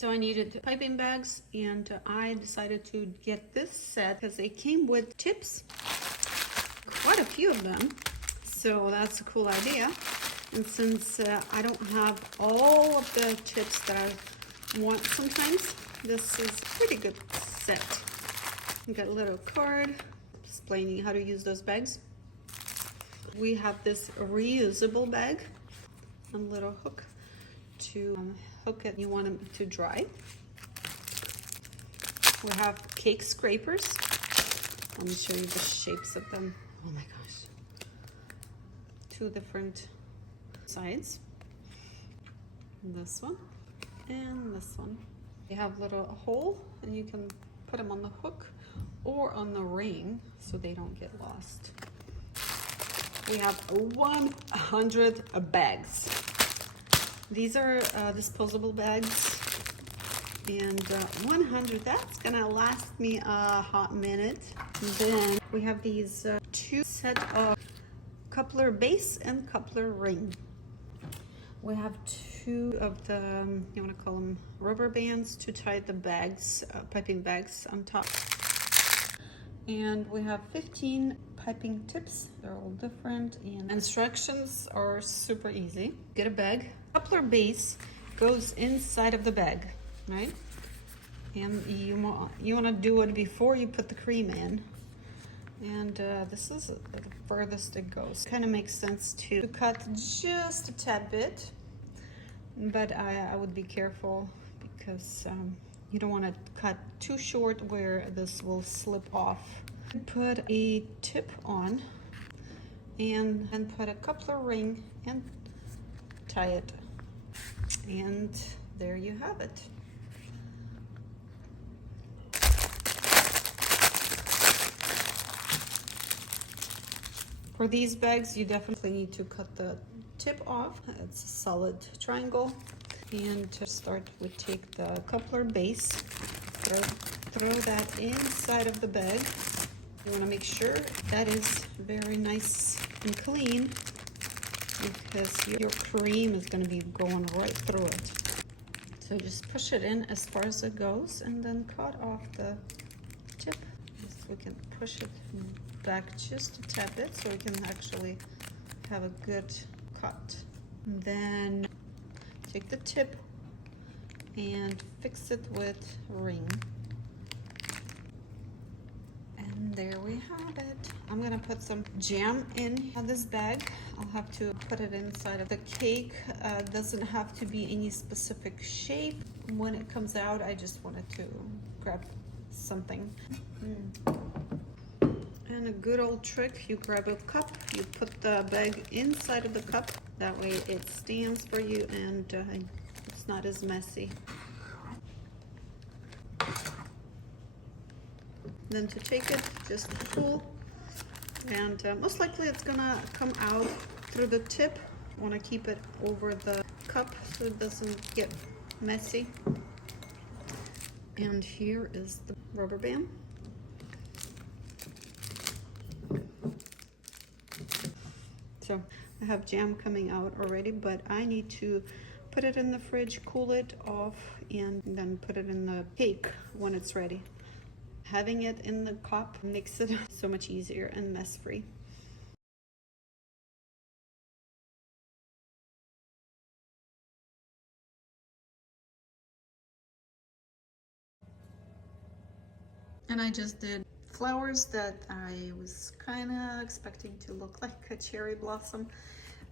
So I needed piping bags, and I decided to get this set because they came with tips, quite a few of them. So that's a cool idea. And since I don't have all of the tips that I want sometimes, this is a pretty good set. You got a little card explaining how to use those bags. We have this reusable bag, a little hook to hook it. You want them to dry. We have cake scrapers. Let me show you the shapes of them. Oh my gosh. 2 different sides. This one and this one. They have a little hole, and you can put them on the hook or on the ring so they don't get lost. We have 100 bags. These are disposable bags, and 100, that's gonna last me a hot minute. And then we have these 2 set of coupler base and coupler ring. We have 2 of the, you wanna call them rubber bands to tie the bags, piping bags on top. And we have 15 piping tips. They're all different, and instructions are super easy. Get a bag. Coupler base goes inside of the bag, right? And you want to do it before you put the cream in. And this is the furthest it goes. Kind of makes sense to cut just a tad bit, but I would be careful because you don't want to cut too short where this will slip off. Put a tip on and then put a coupler ring and tie it. And there you have it. For these bags, you definitely need to cut the tip off. It's a solid triangle. And to start, we take the coupler base, throw that inside of the bag. You want to make sure that is very nice and clean, because your cream is going to be going right through it. So just push it in as far as it goes, and then cut off the tip. So we can push it back just a tad bit so we can actually have a good cut. And then take the tip and fix it with ring. And there we have it. I'm gonna put some jam in this bag. I'll have to put it inside of the cake. Doesn't have to be any specific shape. When it comes out, I just wanted to grab something. And a good old trick, you grab a cup, you put the bag inside of the cup. That way it stands for you, and it's not as messy. Then to take it, just pull, and most likely it's gonna come out through the tip. You wanna keep it over the cup so it doesn't get messy. And here is the rubber band. So I have jam coming out already, but I need to put it in the fridge, cool it off, and then put it in the cake when it's ready. Having it in the cup makes it so much easier and mess-free. And I just did flowers that I was kind of expecting to look like a cherry blossom.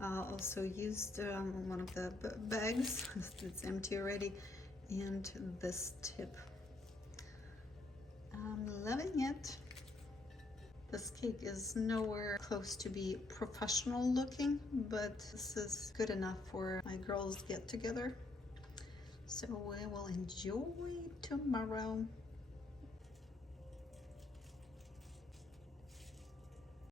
Also used one of the bags, it's empty already, and this tip. I'm loving it. This cake is nowhere close to be professional looking, but this is good enough for my girls' get together. So we will enjoy tomorrow.